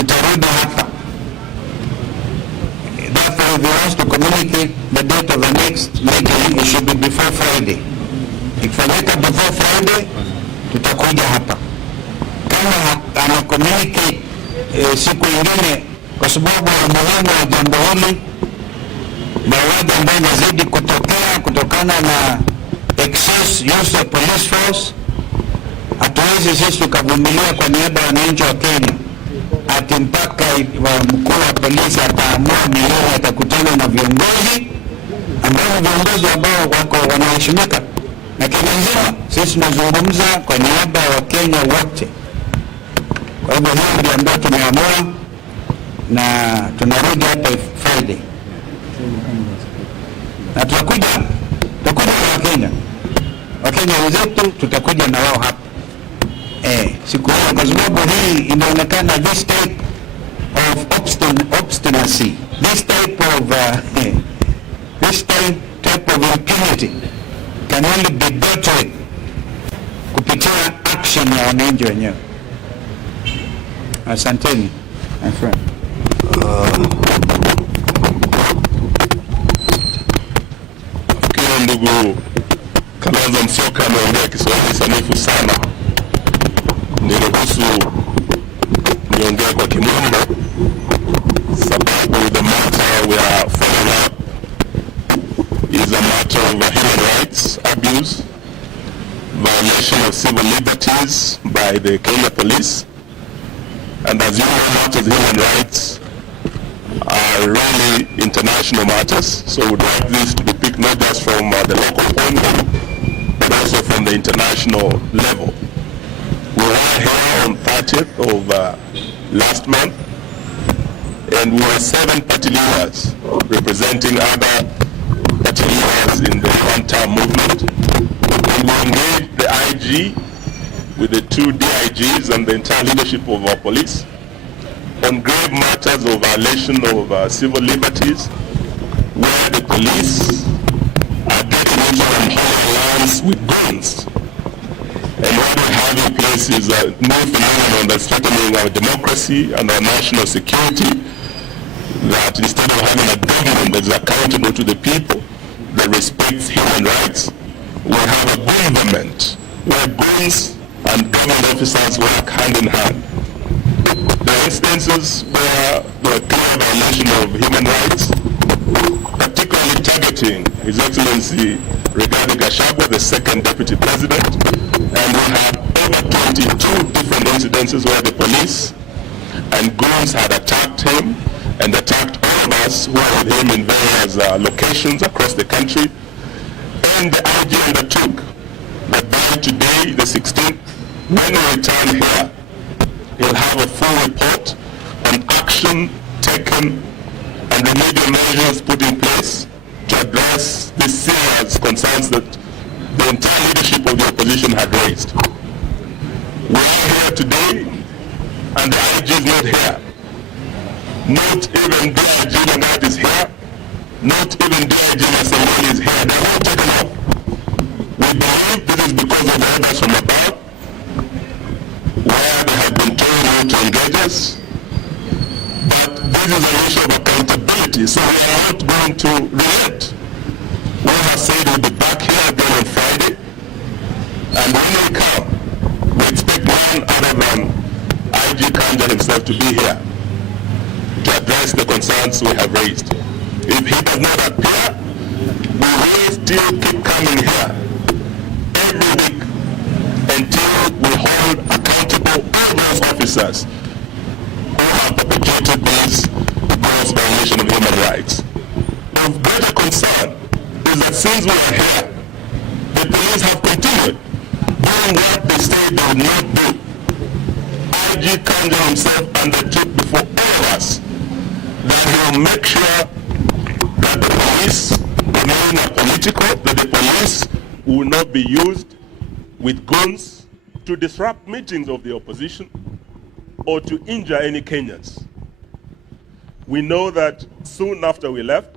tutarudi hapa. Therefore, if you want to communicate the date of the next meeting, it should be before Friday. Ikifanyika before Friday, tutakuja hapa. Kama ana communicate siku ingine, kwa sababu ya umuhimu wa jambo hili, mauaji ambayo inazidi kutokea kutokana na excess use of police force, hatuwezi sisi tukavumilia kwa niaba ya wananchi wa Kenya ati mpaka mkuu wa polisi ataamua ni yeye atakutana na viongozi ambao wako wanaheshimika na Kenya nzima. Sisi tunazungumza kwa niaba ya Wakenya wote. Kwa hivyo hiyo ndio ambayo tumeamua, na tunarudi hapa Friday. Na tutakuja na Wakenya wenzetu, tutakuja na wao hapa siku hiyo, kwa sababu hii inaonekana this type of obstinacy, this type of impunity can only be dealt with kupitia action ya wananchi wenyewe. Asanteni, my friend. Ndugu Kalonzo Musyoka ameongea Kiswahili sanifu sana. Niruhusu niongee kwa Kimombo sababu the matter we are following up is a matter of human rights abuse, violation of civil liberties by the Kenya police, and as you know, matters of human rights are really international matters, so we would like this to be picked not just from the local point, but also from the international level. We were here on 30th of last month, and we were 7 party leaders representing other party leaders in the one-term movement. We engaged the IG with the 2 DIGs and the entire leadership of our police on grave matters of violation of civil liberties, where the police are getting into unholy lands with guns. And what we have in place is a new phenomenon that's threatening our democracy and our national security, that instead of having a government that's accountable to the people, that respects human rights, we have a government where guns and government officers work hand in hand. The instances where there are clear violation of human rights, particularly targeting His Excellency Riggy Gachagua, the second Deputy President, and we had over 22 different incidences where the police and goons had attacked him and attacked all of us who were with him in various locations across the country. And the IG undertook that by today, the 16th, when we return here, he'll have a full report on action taken and remedial measures put in place to address the serious concerns that the entire leadership of the opposition had raised. We are here today, and the IG is not here. Not even DIG Langat is here. Not even DIG Masangoli is here. They are all taken off. We believe this is because of the orders from above, where they have been told not to engage us. But this is an issue of accountability, so we are not going to relent. We have said we'll be back here again on Friday, and when we come, we expect none other than IG Kanja himself to be here to address the concerns we have raised. If he does not appear, we will still keep coming here every week until we hold accountable all those officers who have perpetrated these gross violations of human rights. Of greater concern is that since we are here, the police have continued doing what they said they would not do. IG Kanja himself undertook before all of us that he will make sure that the police remain apolitical, that the police will not be used with guns to disrupt meetings of the opposition or to injure any Kenyans. We know that soon after we left,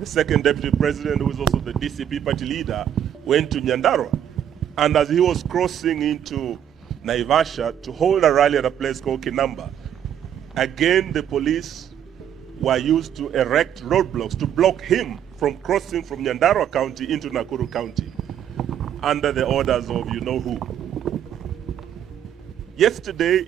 the second Deputy President, who is also the DCP party leader, went to Nyandarua. And as he was crossing into Naivasha to hold a rally at a place called Kinamba, Again, the police were used to erect roadblocks to block him from crossing from Nyandarua County into Nakuru County under the orders of you know who. Yesterday,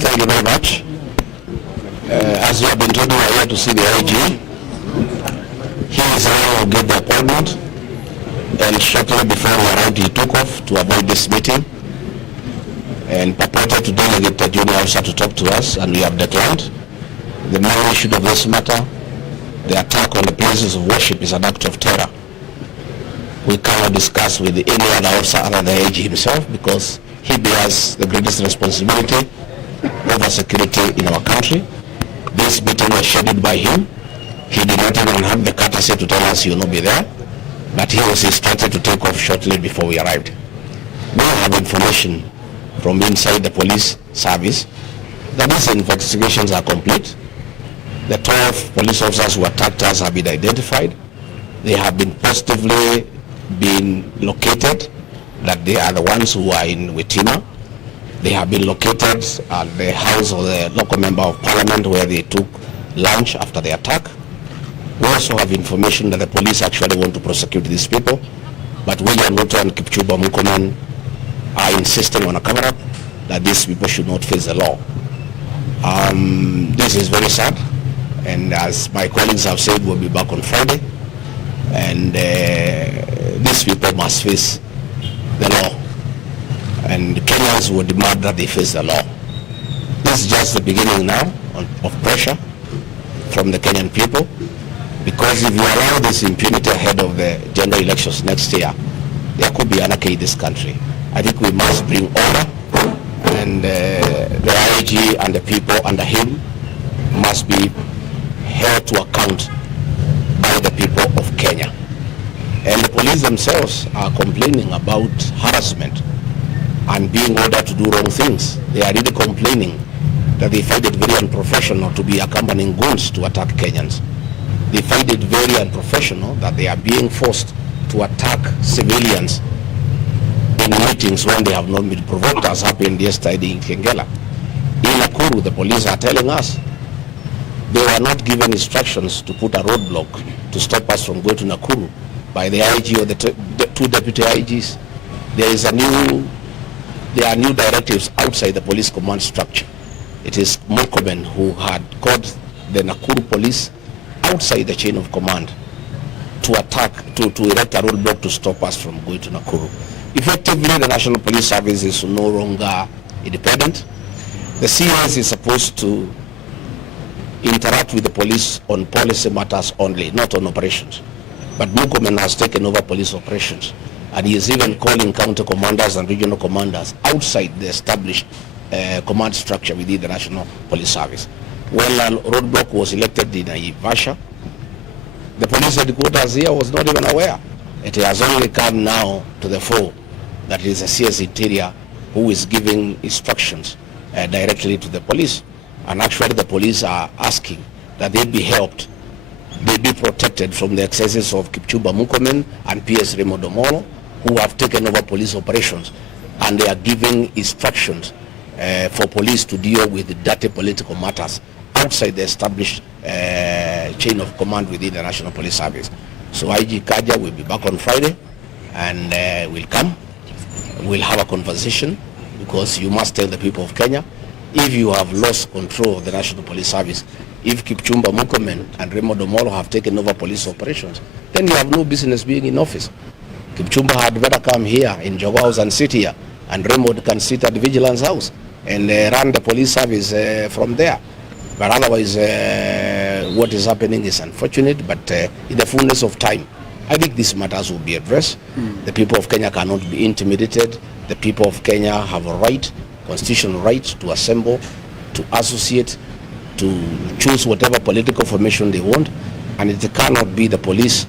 Thank you very much. As you have been told, we are here to see the IG. He is here to get the appointment, and shortly before we arrived, he took off to avoid this meeting and purported to delegate the junior officer to talk to us, and we have declined. The main issue of this matter, the attack on the places of worship, is an act of terror. We cannot discuss with any other officer other than the IG himself, because he bears the greatest responsibility over security in our country. This meeting was scheduled by him. He did not even have the courtesy to tell us he will not be there, but he was instructed to take off shortly before we arrived. We have information from inside the police service that these investigations are complete. The 12 police officers who attacked us have been identified. They have been positively been located, that they are the ones who are in Witima. They have been located at the house of the local member of parliament where they took lunch after the attack. We also have information that the police actually want to prosecute these people, but William Ruto and Kipchumba Murkomen are insisting on a cover-up that these people should not face the law. This is very sad, and as my colleagues have said, we'll be back on Friday, and these people must face the law, and Kenyans will demand that they face the law. This is just the beginning now of pressure from the Kenyan people, because if you allow this impunity ahead of the general elections next year, there could be anarchy in this country. I think we must bring order, and the IG and the people under him must be held to account by the people of Kenya. And the police themselves are complaining about harassment and being ordered to do wrong things. They are really complaining that they find it very unprofessional to be accompanying goons to attack Kenyans. They find it very unprofessional that they are being forced to attack civilians in meetings when they have not been provoked, as happened yesterday in Kengela. In Nakuru, the police are telling us they were not given instructions to put a roadblock to stop us from going to Nakuru by the IG or the two deputy IGs. There are new directives outside the police command structure. It is Murkomen who had called the Nakuru police outside the chain of command to attack, to erect a roadblock to stop us from going to Nakuru. Effectively, the National Police Service is no longer independent. The CS is supposed to interact with the police on policy matters only, not on operations. But Murkomen has taken over police operations, and he is even calling county commanders and regional commanders outside the established command structure within the National Police Service. When a roadblock was elected in Naivasha, the police headquarters here was not even aware. It has only come now to the fore that it is the CS Interior who is giving instructions directly to the police. And actually the police are asking that they be helped, they be protected from the excesses of Kipchumba Murkomen and PS Raymond Omolo, who have taken over police operations, and they are giving instructions for police to deal with dirty political matters outside the established chain of command within the National Police Service. So IG Kaja will be back on Friday, and will come we'll have a conversation, because you must tell the people of Kenya, if you have lost control of the National Police Service, if Kipchumba Murkomen and Remo Domolo have taken over police operations, then you have no business being in office. Kipchumba had better come here in Jogo House and sit here, and Remo can sit at the Vigilance House and run the police service from there. But otherwise, what is happening is unfortunate, but in the fullness of time, I think these matters will be addressed. The people of Kenya cannot be intimidated. The people of Kenya have a right, constitutional right, to assemble, to associate, to choose whatever political formation they want, and it cannot be the police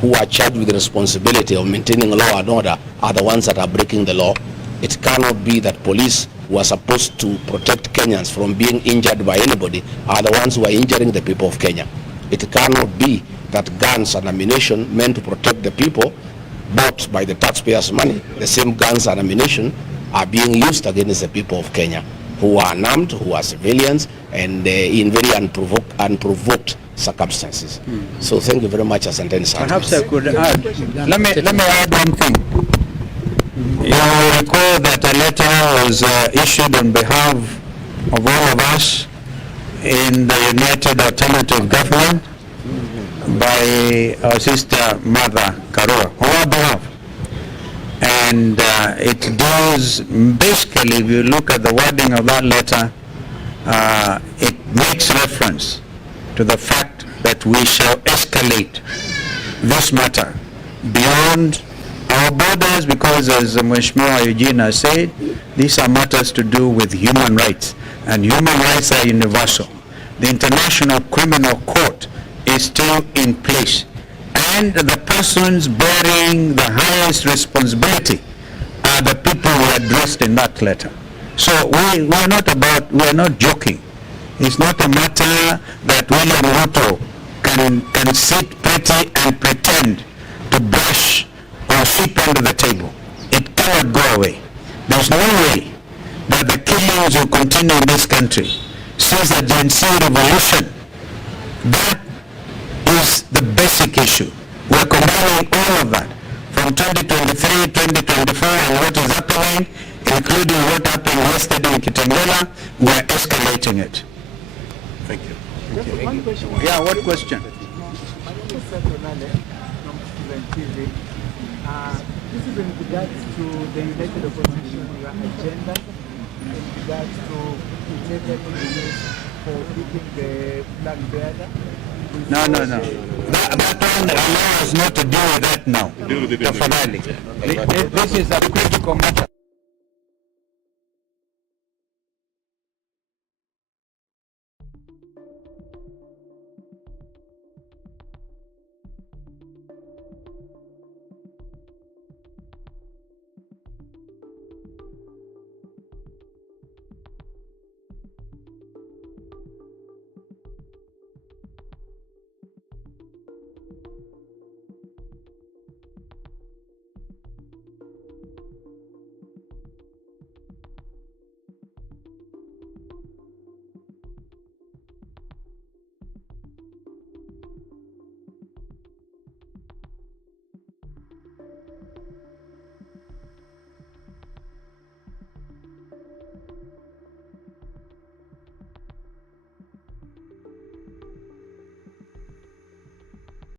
who are charged with the responsibility of maintaining law and order are the ones that are breaking the law. It cannot be that police who are supposed to protect Kenyans from being injured by anybody are the ones who are injuring the people of Kenya. It cannot be that guns and ammunition meant to protect the people, bought by the taxpayers' money, the same guns and ammunition are being used against the people of Kenya, who are unarmed, who are civilians, and in very unprovoked circumstances. So thank you very much, Asanteni sana. Perhaps I could add, let me add one thing. You will recall that a letter was issued on behalf of all of us in the United Alternative Government by our sister Mother Karua on our behalf. And it does, basically, if you look at the wording of that letter, it makes reference to the fact that we shall escalate this matter beyond our borders, because as Mheshimiwa Eugene said, these are matters to do with human rights, and human rights are universal. The International Criminal Court is still in place, and the persons bearing the highest responsibility are the people who are addressed in that letter. So we are not joking. It's not a matter that William Ruto can sit pretty and pretend to brush or sweep under the table. It cannot go away. There's no way that the killings will continue in this country since the Gen Z revolution. That is the basic issue. We're combining all of that from 2023, 2024, and what is happening, including what happened yesterday in Kitengela. We're escalating it. Thank you. One question. Yeah, what question? This is in regards to the United Opposition, your agenda in regards to United Opposition for beating the flag bearer. No. That one allows not to deal with that now. Tafadhali. This is a critical matter.